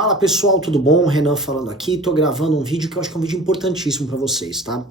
Fala pessoal, tudo bom? Renan falando aqui, tô gravando um vídeo que eu acho que é um vídeo importantíssimo para vocês, tá?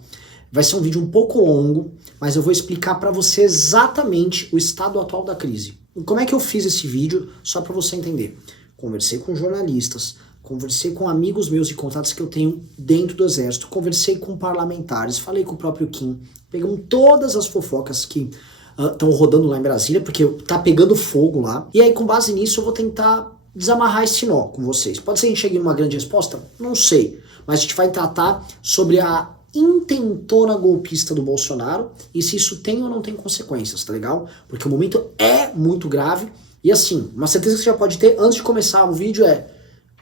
Vai ser um vídeo um pouco longo, mas eu vou explicar para você exatamente o estado atual da crise. E como é que eu fiz esse vídeo, só para você entender. Conversei com jornalistas, conversei com amigos meus e contatos que eu tenho dentro do exército, conversei com parlamentares, falei com o próprio Kim, pegamos todas as fofocas que estão rodando lá em Brasília, porque tá pegando fogo lá, e aí com base nisso eu vou tentar desamarrar esse nó com vocês. Pode ser que a gente chegue numa grande resposta? Não sei. Mas a gente vai tratar sobre a intentona golpista do Bolsonaro e se isso tem ou não tem consequências, tá legal? Porque o momento é muito grave e assim, uma certeza que você já pode ter antes de começar o vídeo é: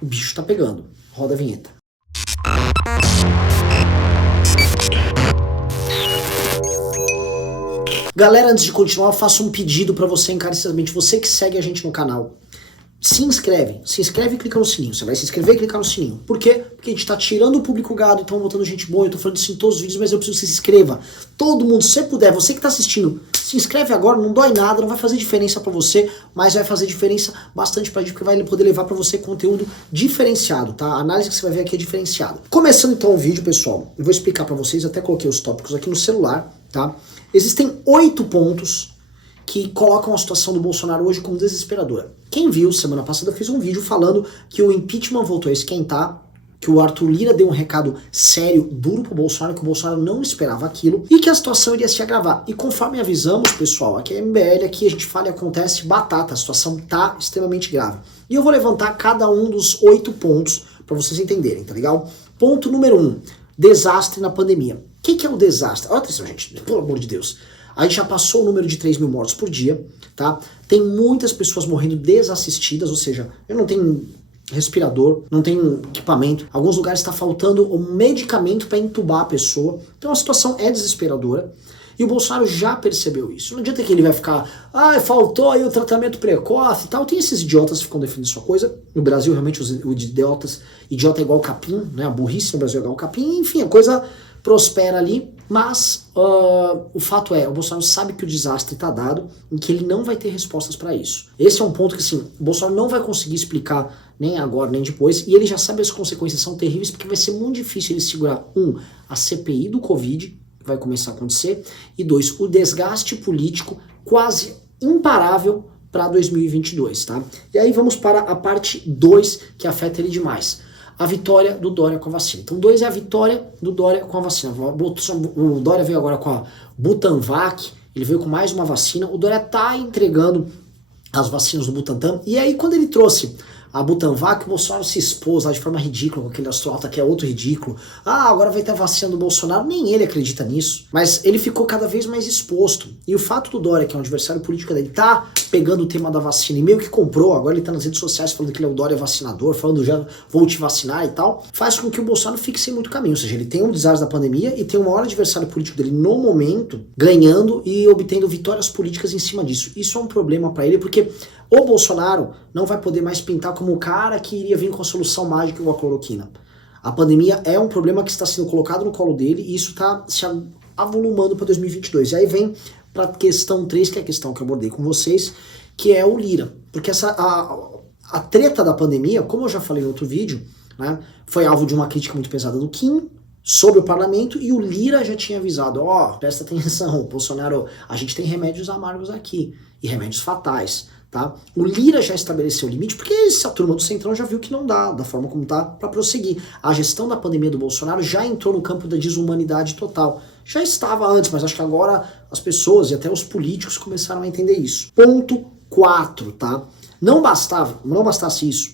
o bicho tá pegando. Roda a vinheta. Galera, antes de continuar, eu faço um pedido pra você encarecidamente, você que segue a gente no canal. Se inscreve e clica no sininho. Você vai se inscrever e clicar no sininho. Por quê? Porque a gente tá tirando o público gado, estão botando gente boa, eu tô falando isso em todos os vídeos, mas eu preciso que você se inscreva. Todo mundo, se você puder, você que tá assistindo, se inscreve agora, não dói nada, não vai fazer diferença pra você, mas vai fazer diferença bastante pra gente, porque vai poder levar pra você conteúdo diferenciado, tá? A análise que você vai ver aqui é diferenciada. Começando então o vídeo, pessoal, eu vou explicar pra vocês, até coloquei os tópicos aqui no celular, tá? Existem 8 pontos que colocam a situação do Bolsonaro hoje como desesperadora. Quem viu, semana passada eu fiz um vídeo falando que o impeachment voltou a esquentar, que o Arthur Lira deu um recado sério, duro pro Bolsonaro, que o Bolsonaro não esperava aquilo, e que a situação iria se agravar. E conforme avisamos, pessoal, aqui é MBL, aqui a gente fala e acontece batata, a situação tá extremamente grave. E eu vou levantar cada um dos 8 pontos para vocês entenderem, tá legal? Ponto número 1, desastre na pandemia. O que é o desastre? Olha atenção, gente, pelo amor de Deus. A gente já passou o número de 3 mil mortos por dia, tá? Tem muitas pessoas morrendo desassistidas, ou seja, eu não tenho respirador, não tenho equipamento. Alguns lugares está faltando o medicamento para entubar a pessoa. Então a situação é desesperadora. E o Bolsonaro já percebeu isso. Não adianta que ele vai ficar, faltou aí o tratamento precoce e tal. Tem esses idiotas que ficam defendendo sua coisa. No Brasil, realmente, os idiotas, idiota é igual capim, né? A burrice no Brasil é igual capim. Enfim, a coisa prospera ali. Mas o fato é, o Bolsonaro sabe que o desastre está dado e que ele não vai ter respostas para isso. Esse é um ponto que, assim, o Bolsonaro não vai conseguir explicar nem agora, nem depois. E ele já sabe que as consequências são terríveis, porque vai ser muito difícil ele segurar, a CPI do Covid, vai começar a acontecer, e 2, o desgaste político quase imparável para 2022, tá? E aí vamos para a parte 2, que afeta ele demais. A vitória do Dória com a vacina. Então 2 é a vitória do Dória com a vacina. O Dória veio agora com a Butanvac, ele veio com mais uma vacina, o Dória tá entregando as vacinas do Butantan, e aí quando ele trouxe a Butanvac, o Bolsonaro se expôs lá de forma ridícula, com aquele astronauta que é outro ridículo. Agora vai ter a vacina do Bolsonaro. Nem ele acredita nisso. Mas ele ficou cada vez mais exposto. E o fato do Dória, que é um adversário político dele, tá pegando o tema da vacina e meio que comprou, agora ele tá nas redes sociais falando que ele é o Dória vacinador, falando já vou te vacinar e tal, faz com que o Bolsonaro fique sem muito caminho. Ou seja, ele tem um desastre da pandemia e tem o maior adversário político dele no momento, ganhando e obtendo vitórias políticas em cima disso. Isso é um problema para ele, porque o Bolsonaro não vai poder mais pintar como o cara que iria vir com a solução mágica igual a cloroquina. A pandemia é um problema que está sendo colocado no colo dele e isso está se avolumando para 2022. E aí vem para a questão 3, que é a questão que eu abordei com vocês, que é o Lira. Porque a treta da pandemia, como eu já falei em outro vídeo, né, foi alvo de uma crítica muito pesada do Kim sobre o parlamento, e o Lira já tinha avisado, presta atenção, Bolsonaro, a gente tem remédios amargos aqui, e remédios fatais. Tá? O Lira já estabeleceu o limite, porque essa turma do Centrão já viu que não dá, da forma como tá, para prosseguir. A gestão da pandemia do Bolsonaro já entrou no campo da desumanidade total. Já estava antes, mas acho que agora as pessoas e até os políticos começaram a entender isso. Ponto 4, tá? Não bastasse isso,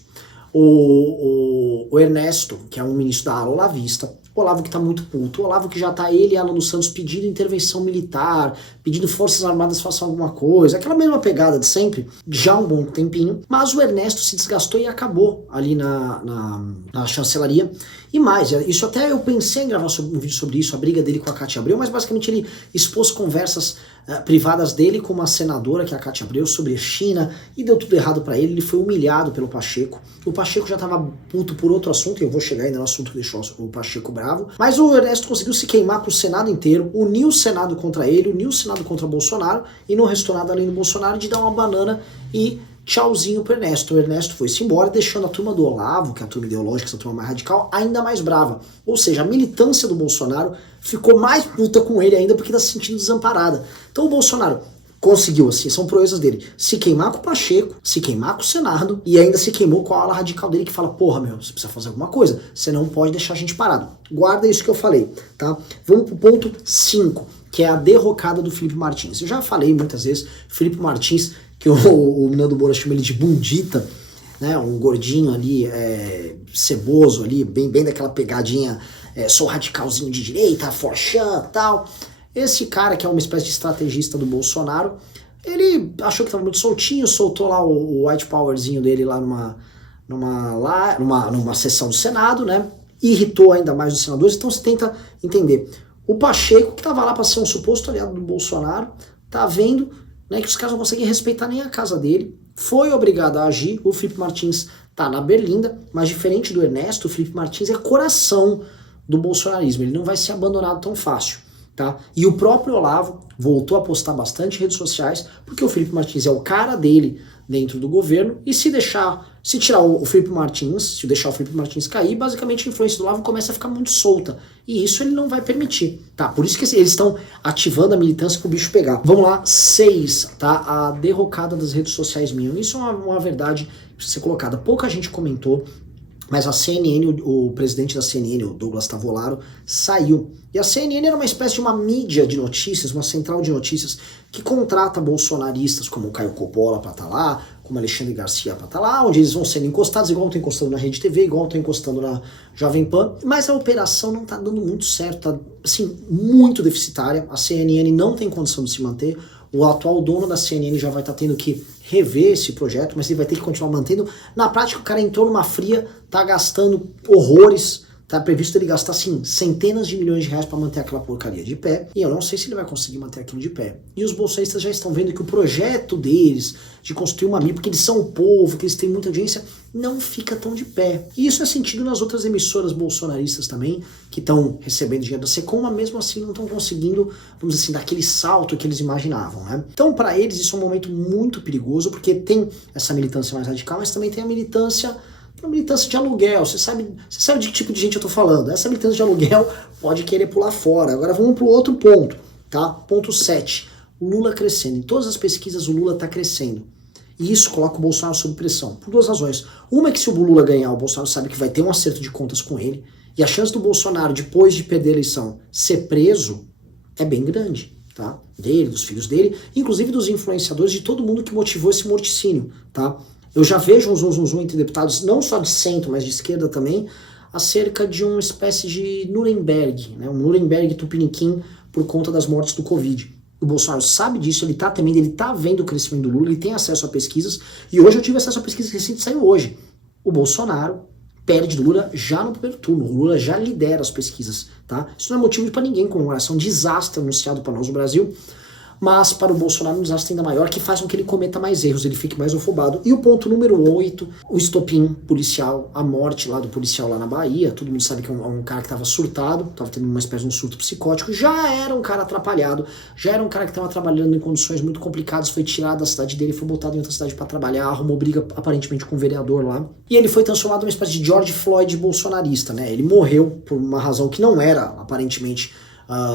o Ernesto, que é um ministro da ala olavista, o Olavo que tá muito puto, o Olavo que já tá ele e Alan dos Santos pedindo intervenção militar, pedindo forças armadas façam alguma coisa, aquela mesma pegada de sempre, já há um bom tempinho, mas o Ernesto se desgastou e acabou ali na chancelaria. E mais, isso até eu pensei em gravar um vídeo sobre isso, a briga dele com a Cátia Abreu, mas basicamente ele expôs conversas privadas dele com uma senadora, que é a Cátia Abreu, sobre a China, e deu tudo errado pra ele foi humilhado pelo Pacheco. O Pacheco já tava puto por outro assunto, e eu vou chegar ainda no assunto que deixou o Pacheco bravo, mas o Ernesto conseguiu se queimar com o Senado inteiro, uniu o Senado contra ele, uniu o Senado contra Bolsonaro, e não restou nada além do Bolsonaro de dar uma banana e tchauzinho pro Ernesto. O Ernesto foi-se embora, deixando a turma do Olavo, que é a turma ideológica, essa turma mais radical, ainda mais brava. Ou seja, a militância do Bolsonaro ficou mais puta com ele ainda porque tá se sentindo desamparada. Então o Bolsonaro conseguiu, assim, são proezas dele, se queimar com o Pacheco, se queimar com o Senado e ainda se queimou com a ala radical dele que fala, porra, meu, você precisa fazer alguma coisa, você não pode deixar a gente parado. Guarda isso que eu falei, tá? Vamos pro ponto 5, que é a derrocada do Felipe Martins. Eu já falei muitas vezes, Felipe Martins, que o Nando Moura chama ele de bundita, né, um gordinho ali, ceboso ali, bem daquela pegadinha, sou radicalzinho de direita, forchan e tal. Esse cara, que é uma espécie de estrategista do Bolsonaro, ele achou que estava muito soltinho, soltou lá o white powerzinho dele lá numa sessão do Senado, né? Irritou ainda mais os senadores, então se tenta entender. O Pacheco, que estava lá para ser um suposto aliado do Bolsonaro, tá vendo, né, que os caras não conseguem respeitar nem a casa dele, foi obrigado a agir. O Felipe Martins tá na berlinda, mas diferente do Ernesto, o Felipe Martins é coração do bolsonarismo, ele não vai ser abandonado tão fácil. Tá? E o próprio Olavo voltou a postar bastante em redes sociais, porque o Felipe Martins é o cara dele dentro do governo, e se tirar o Felipe Martins, se deixar o Felipe Martins cair, basicamente a influência do Olavo começa a ficar muito solta, e isso ele não vai permitir, tá? Por isso que eles estão ativando a militância pro bicho pegar. Vamos lá, 6, tá? A derrocada das redes sociais minhas. Isso é uma verdade que precisa ser colocada. Pouca gente comentou, mas a CNN, o presidente da CNN, o Douglas Tavolaro, saiu. E a CNN era uma espécie de uma mídia de notícias, uma central de notícias, que contrata bolsonaristas como o Caio Coppola para estar lá, como Alexandre Garcia para estar lá, onde eles vão sendo encostados, igual estão encostando na Rede TV, igual estão encostando na Jovem Pan. Mas a operação não está dando muito certo, tá, assim, muito deficitária. A CNN não tem condição de se manter. O atual dono da CNN já vai estar tendo que rever esse projeto, mas ele vai ter que continuar mantendo. Na prática, o cara entrou numa fria, tá gastando horrores, tá previsto ele gastar, assim, centenas de milhões de reais para manter aquela porcaria de pé, e eu não sei se ele vai conseguir manter aquilo de pé. E os bolsonaristas já estão vendo que o projeto deles de construir uma mídia, porque eles são o povo, que eles têm muita audiência, não fica tão de pé. E isso é sentido nas outras emissoras bolsonaristas também, que estão recebendo dinheiro da Secom, mas mesmo assim não estão conseguindo, vamos dizer assim, dar aquele salto que eles imaginavam, né? Então, para eles, isso é um momento muito perigoso, porque tem essa militância mais radical, mas também tem a militância de aluguel. Você sabe de que tipo de gente eu tô falando. Essa militância de aluguel pode querer pular fora. Agora vamos pro outro ponto, tá? Ponto 7. O Lula crescendo. Em todas as pesquisas o Lula tá crescendo. E isso coloca o Bolsonaro sob pressão. Por duas razões. Uma é que se o Lula ganhar, o Bolsonaro sabe que vai ter um acerto de contas com ele. E a chance do Bolsonaro, depois de perder a eleição, ser preso é bem grande, tá? Dele, dos filhos dele, inclusive dos influenciadores, de todo mundo que motivou esse morticínio, tá? Eu já vejo um zum entre deputados, não só de centro, mas de esquerda também, acerca de uma espécie de Nuremberg, né? Um Nuremberg tupiniquim por conta das mortes do Covid. O Bolsonaro sabe disso, ele tá temendo, ele tá vendo o crescimento do Lula, ele tem acesso a pesquisas, e hoje eu tive acesso a pesquisas recentes, saiu hoje. O Bolsonaro perde do Lula já no primeiro turno, o Lula já lidera as pesquisas, tá? Isso não é motivo para ninguém comemorar, é um desastre anunciado para nós no Brasil, mas para o Bolsonaro um desastre ainda maior, que faz com que ele cometa mais erros, ele fique mais afobado. E o ponto número 8, o estopim policial, a morte lá do policial lá na Bahia, todo mundo sabe que é um cara que estava surtado, estava tendo uma espécie de um surto psicótico, já era um cara atrapalhado, já era um cara que estava trabalhando em condições muito complicadas, foi tirado da cidade dele, foi botado em outra cidade para trabalhar, arrumou briga aparentemente com um vereador lá, e ele foi transformado numa espécie de George Floyd bolsonarista, né? Ele morreu por uma razão que não era aparentemente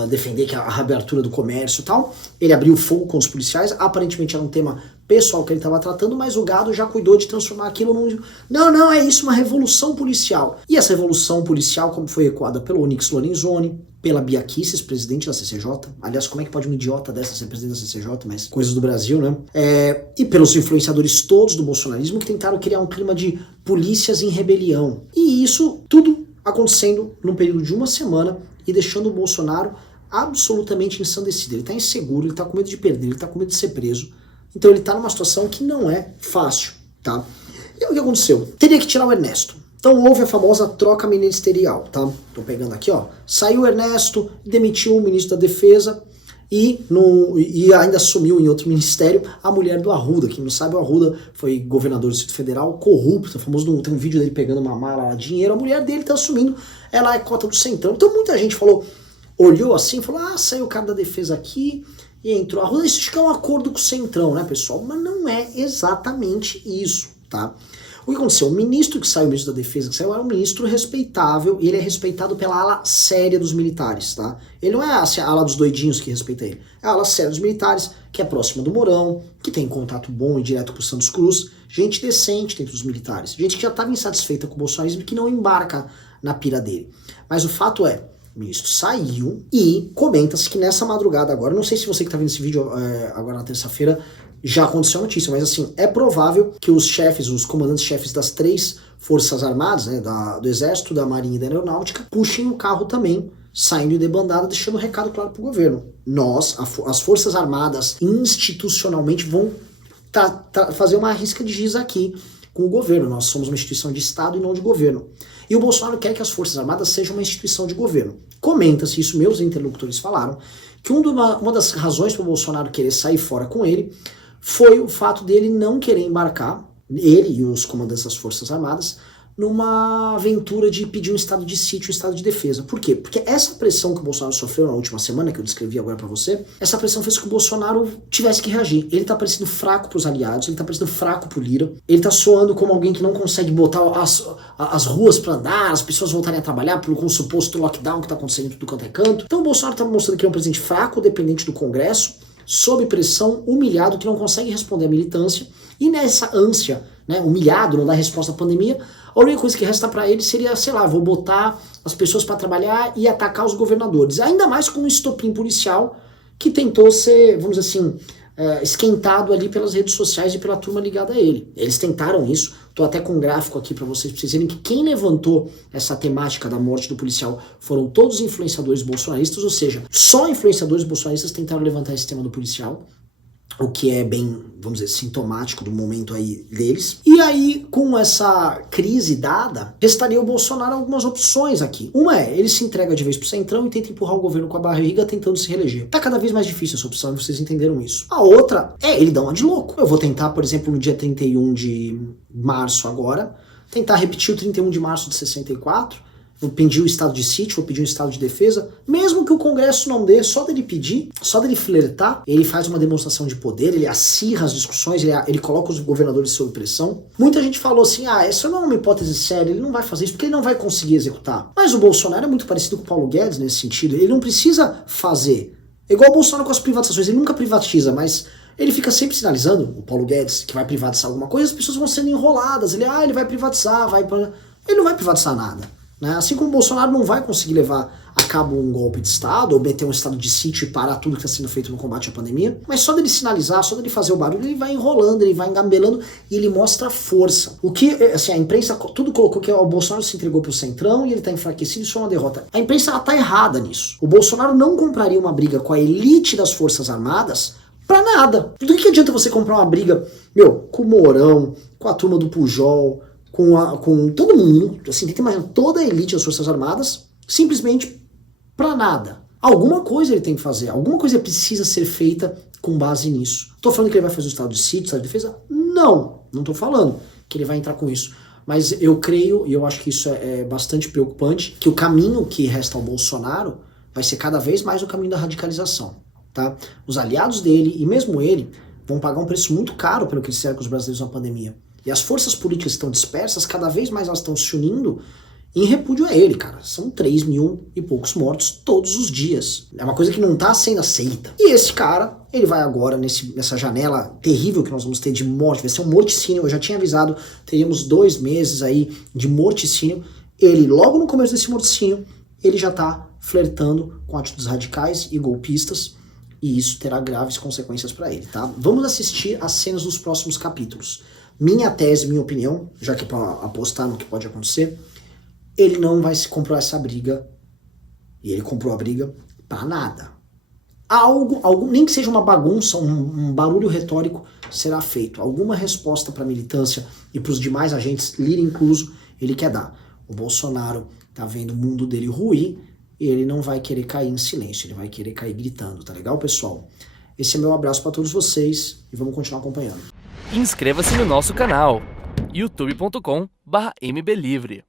defender que a reabertura do comércio e tal. Ele abriu fogo com os policiais, aparentemente era um tema pessoal que ele estava tratando, mas o gado já cuidou de transformar aquilo num... Não, é isso, uma revolução policial. E essa revolução policial, como foi ecoada pelo Onyx Lorenzoni, pela Bia Kicis, presidente da CCJ, aliás, como é que pode um idiota dessa ser presidente da CCJ, mas coisas do Brasil, né? E pelos influenciadores todos do bolsonarismo que tentaram criar um clima de polícias em rebelião. E isso tudo acontecendo num período de uma semana, e deixando o Bolsonaro absolutamente ensandecido. Ele está inseguro, ele está com medo de perder, ele está com medo de ser preso. Então ele está numa situação que não é fácil, tá? E o que aconteceu? Teria que tirar o Ernesto. Então houve a famosa troca ministerial, tá? Tô pegando aqui, ó. Saiu o Ernesto, demitiu o ministro da Defesa e ainda assumiu em outro ministério a mulher do Arruda. Quem não sabe, o Arruda foi governador do Distrito Federal, corrupto, famoso, tem um vídeo dele pegando uma mala de dinheiro, a mulher dele tá assumindo, ela é cota do Centrão. Então muita gente olhou assim, falou, saiu o cara da Defesa aqui, e entrou a Arruda. Isso acho que é um acordo com o Centrão, né, pessoal? Mas não é exatamente isso, tá? O que aconteceu? O ministro que saiu, o ministro da Defesa que saiu, era um ministro respeitável, e ele é respeitado pela ala séria dos militares, tá? Ele não é a ala dos doidinhos que respeita ele, é a ala séria dos militares, que é próxima do Mourão, que tem contato bom e direto com o Santos Cruz, gente decente dentro dos militares, gente que já estava insatisfeita com o bolsonarismo e que não embarca na pira dele. Mas o fato é, o ministro saiu e comenta-se que nessa madrugada agora, não sei se você que está vendo esse vídeo agora na terça-feira, já aconteceu a notícia, mas assim, é provável que os chefes, os comandantes-chefes das 3 forças armadas, né, do Exército, da Marinha e da Aeronáutica, puxem o carro também, saindo em debandada, deixando um recado claro pro governo. Nós, as forças armadas, institucionalmente, vão fazer uma risca de giz aqui com o governo. Nós somos uma instituição de Estado e não de governo. E o Bolsonaro quer que as forças armadas sejam uma instituição de governo. Comenta-se, isso meus interlocutores falaram, que uma das razões para o Bolsonaro querer sair fora com ele foi o fato dele não querer embarcar, ele e os comandantes das Forças Armadas, numa aventura de pedir um estado de sítio, um estado de defesa. Por quê? Porque essa pressão que o Bolsonaro sofreu na última semana, que eu descrevi agora pra você, essa pressão fez com que o Bolsonaro tivesse que reagir. Ele tá parecendo fraco pros aliados, ele tá parecendo fraco pro Lira, ele tá soando como alguém que não consegue botar as ruas pra andar, as pessoas voltarem a trabalhar com o suposto lockdown que tá acontecendo em tudo quanto é canto. Então o Bolsonaro tá mostrando que é um presidente fraco, dependente do Congresso, sob pressão, humilhado, que não consegue responder à militância, e nessa ânsia, né, humilhado, não dá resposta à pandemia, a única coisa que resta para ele seria, sei lá, vou botar as pessoas para trabalhar e atacar os governadores. Ainda mais com um estopim policial que tentou ser, vamos dizer assim, esquentado ali pelas redes sociais e pela turma ligada a ele. Eles tentaram isso, tô até com um gráfico aqui para vocês verem que quem levantou essa temática da morte do policial foram todos os influenciadores bolsonaristas, ou seja, só influenciadores bolsonaristas tentaram levantar esse tema do policial, o que é bem, vamos dizer, sintomático do momento aí deles. E aí, com essa crise dada, restaria o Bolsonaro algumas opções aqui. Uma é, ele se entrega de vez pro Centrão e tenta empurrar o governo com a barriga tentando se reeleger. Tá cada vez mais difícil essa opção, vocês entenderam isso. A outra é ele dar uma de louco. Eu vou tentar, por exemplo, no dia 31 de março agora, tentar repetir o 31 de março de 64, vou pedir o estado de sítio, vou pedir um estado de defesa, mesmo que o Congresso não dê, só dele pedir, só dele flertar, ele faz uma demonstração de poder, ele acirra as discussões, ele coloca os governadores sob pressão. Muita gente falou assim, essa não é uma hipótese séria, ele não vai fazer isso porque ele não vai conseguir executar. Mas o Bolsonaro é muito parecido com o Paulo Guedes nesse sentido, ele não precisa fazer. É igual o Bolsonaro com as privatizações, ele nunca privatiza, mas ele fica sempre sinalizando, o Paulo Guedes, que vai privatizar alguma coisa, as pessoas vão sendo enroladas, ele vai privatizar, ele não vai privatizar nada. Né? Assim como o Bolsonaro não vai conseguir levar a cabo um golpe de Estado ou meter um estado de sítio e parar tudo que está sendo feito no combate à pandemia, mas só dele sinalizar, só dele fazer o barulho, ele vai enrolando, ele vai engambelando e ele mostra força. O que, assim, a imprensa tudo colocou que o Bolsonaro se entregou pro Centrão e ele está enfraquecido, isso é uma derrota. A imprensa está errada nisso. O Bolsonaro não compraria uma briga com a elite das Forças Armadas pra nada. Do que adianta você comprar uma briga, com o Mourão, com a turma do Pujol, com todo mundo, assim, tem que imaginar toda a elite das Forças Armadas, simplesmente pra nada. Alguma coisa ele tem que fazer, alguma coisa precisa ser feita com base nisso. Tô falando que ele vai fazer o estado de sítio, estado de defesa? Não tô falando que ele vai entrar com isso. Mas eu creio, e eu acho que isso é bastante preocupante, que o caminho que resta ao Bolsonaro vai ser cada vez mais o caminho da radicalização, tá? Os aliados dele, e mesmo ele, vão pagar um preço muito caro pelo que eles fizeram com os brasileiros na pandemia. E as forças políticas estão dispersas, cada vez mais elas estão se unindo em repúdio a ele, cara. São 3 mil e poucos mortos todos os dias. É uma coisa que não está sendo aceita. E esse cara, ele vai agora nessa janela terrível que nós vamos ter de morte, vai ser um morticínio, eu já tinha avisado, teríamos 2 meses aí de morticínio. Ele, logo no começo desse morticínio, ele já está flertando com atitudes radicais e golpistas, e isso terá graves consequências para ele, tá? Vamos assistir as cenas dos próximos capítulos. Minha tese, minha opinião, já que é para apostar no que pode acontecer, ele não vai se comprar essa briga, e ele comprou a briga para nada. Algo, nem que seja uma bagunça, um barulho retórico, será feito. Alguma resposta para a militância e para os demais agentes, Lira incluso, ele quer dar. O Bolsonaro tá vendo o mundo dele ruir, e ele não vai querer cair em silêncio, ele vai querer cair gritando, tá legal, pessoal? Esse é meu abraço para todos vocês, e vamos continuar acompanhando. Inscreva-se no nosso canal youtube.com/mblivre.